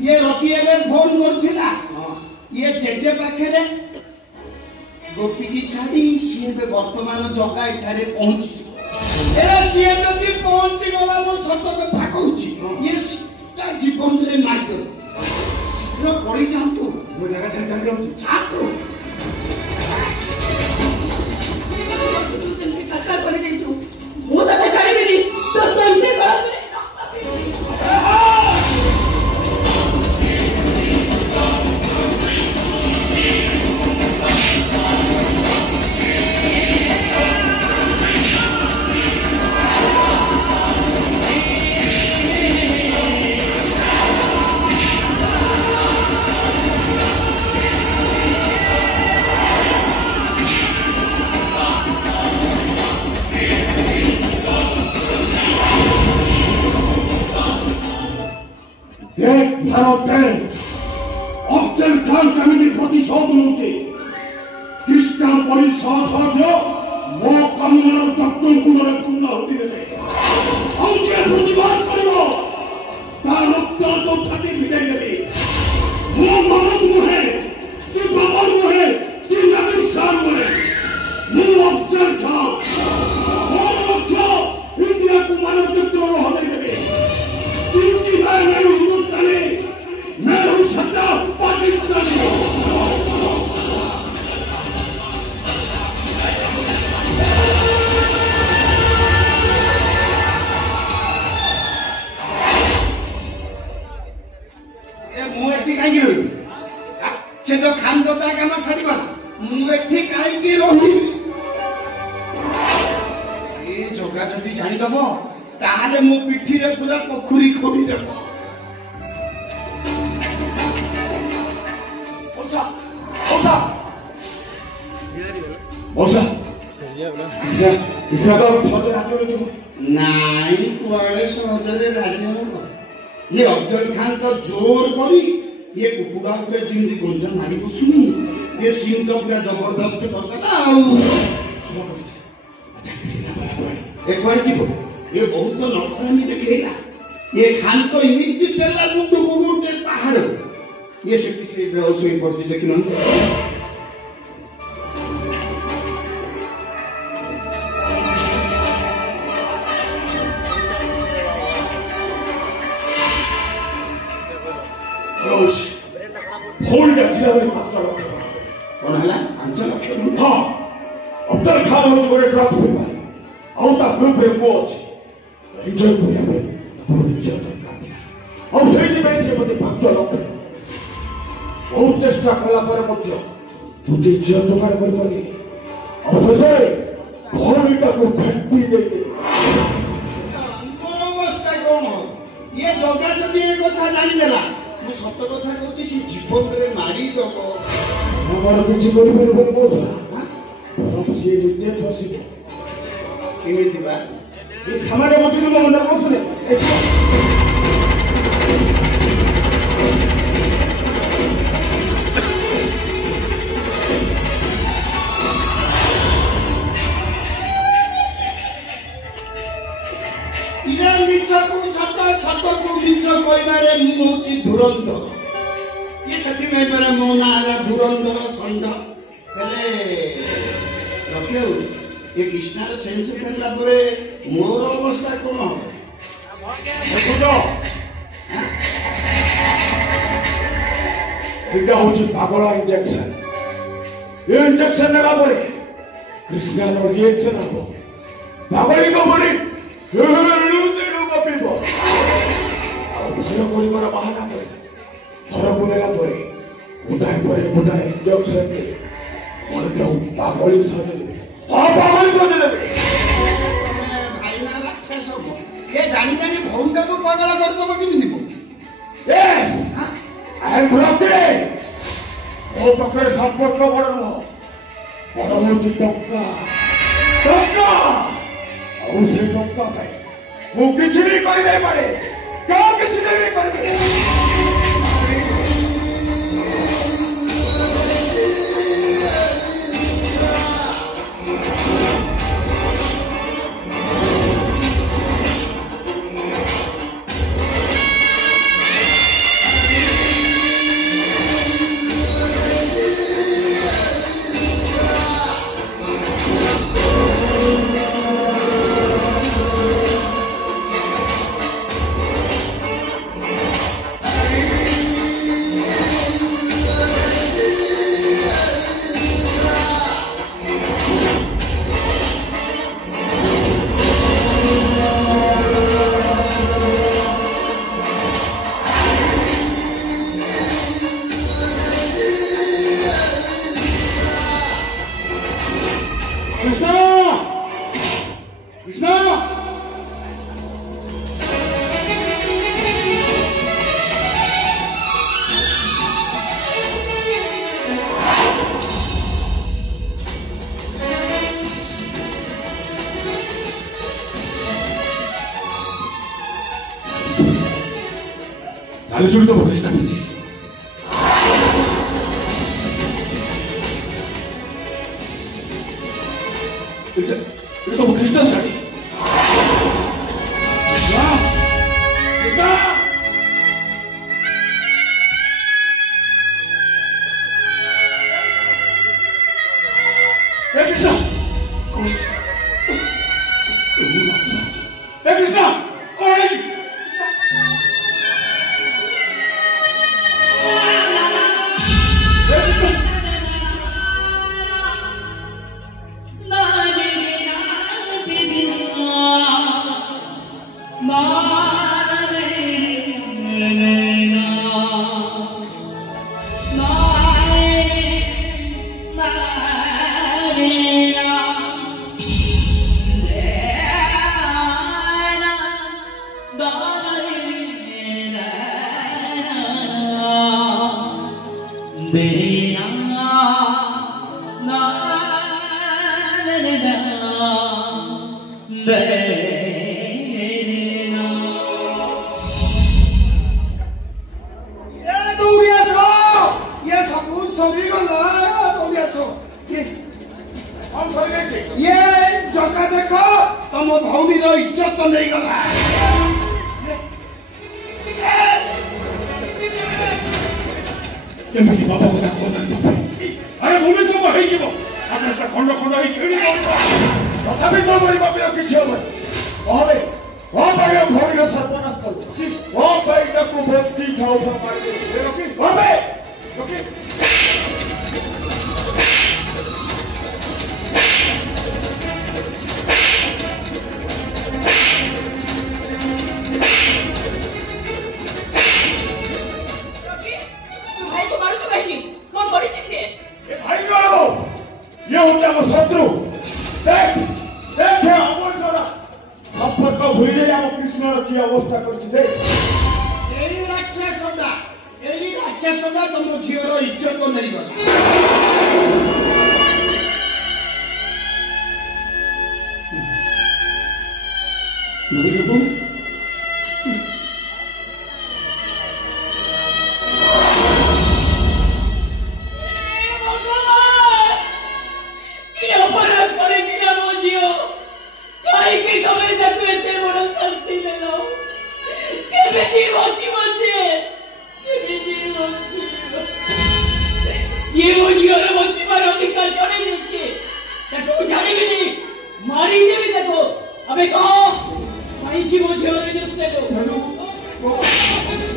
ये रति एबे फोन करथिला ये जेजे पाखरे गोपी की छाड़ी सी वर्तमान जगह एठारे पहुंची सी जदि पहुंची गला मो सत कथा कहूची ये जीवन रे मार्ग शीघ्र पड़ी जातु जातु साकार कर देछु मु तके छाड़ीबिनी तो तन्ने गला करे अफजल खान कमिटी प्रतिशोध नौचे कृष्ण परि सहज मो कमर चक्र कुलरे पूर्ण होती रे औचे प्रतिवाद करिवो ता रक्त तो छाती भिड़ाई देबे मो मानव नहे कि बाबर नहे कि नबी साहब नहे मो अफजल खान मो बच्चा इंडिया को मानव चक्र होते देबे क्योंकि मैं हिंदुस्तानी मैं हूँ सत्ता पाकिस्तानी से तो खान तो काम सारी मुझे कहीं रही जगह जदि जानीदेव ताले मो पिठी रे पूरा पोखरी खोदी देव नाई कुआड़े सहजरे राजी हम ये अफजल खान तो जोर करी ये कुकुड़ा पूरे जिंदी गुंजन मारी बसुनी ये सिंह तो पूरा जबरदस्त करदेला एक बार जीवो ये बहुत नखरामी देखेला ये खान तो इमिति देला मुंडू को गोटे पहाड़ ये से बेहोश होई पड़ती देखिन होल्ड जिला में मात्र कौन हला अंचल हां अफजल खान हो जोरे ड्रग पेपर औता ग्रुप रे कोच एंजॉय करिया बे अपन दिशा तो काटिया और फेटी में जे मते पांच लोग बहुत चेष्टा कला पर मध्य तुते जे जोगाड़ कर पारी और से होल्ड को फैक्ट्री दे दे हमर अवस्था कोन हो ये जगह जदी ए कथा जानि देला मु सत्य कथा कहती सी जीवन रे मारी दबो हमर कुछ करि परबो बोला परम से जे फसिबो केमिति बा ये हमारे मोटी को मन बसले इरे मिछ को सत को मिछ कहबारे मु होची धुरंधर ये सती में पर मो नारा धुरंधर संड हेले रखेउ ये कृष्णा रे सेंस फेरला परे मोर अवस्था कोन हो देखो एटा होची पागला इंजेक्शन ये इंजेक्शन नेला परे कृष्णा रो रिएक्शन हबो पागली को परे भय कर बाहाना करे घर को नेला परे मुंडाए इंजेक्शन मन तो पागली सजे हां पागली सजे भाई ना राक्षस हो ये जानी जानी भौंडा को पागल कर दबो कि निबो ए आई ब्रोके ओ पकड़ संपर्क बड़नो बड़नो चिटका और से टक्का पाए वो किछ नहीं कर दे पारे क्या किछ नहीं कर दे ଆଲୋଚନା ତ କୃଷ୍ଣ ବିଧି এটা তো কৃষ্ণ শাড়ি अबे कहो भाई की वो झोले जिससे लो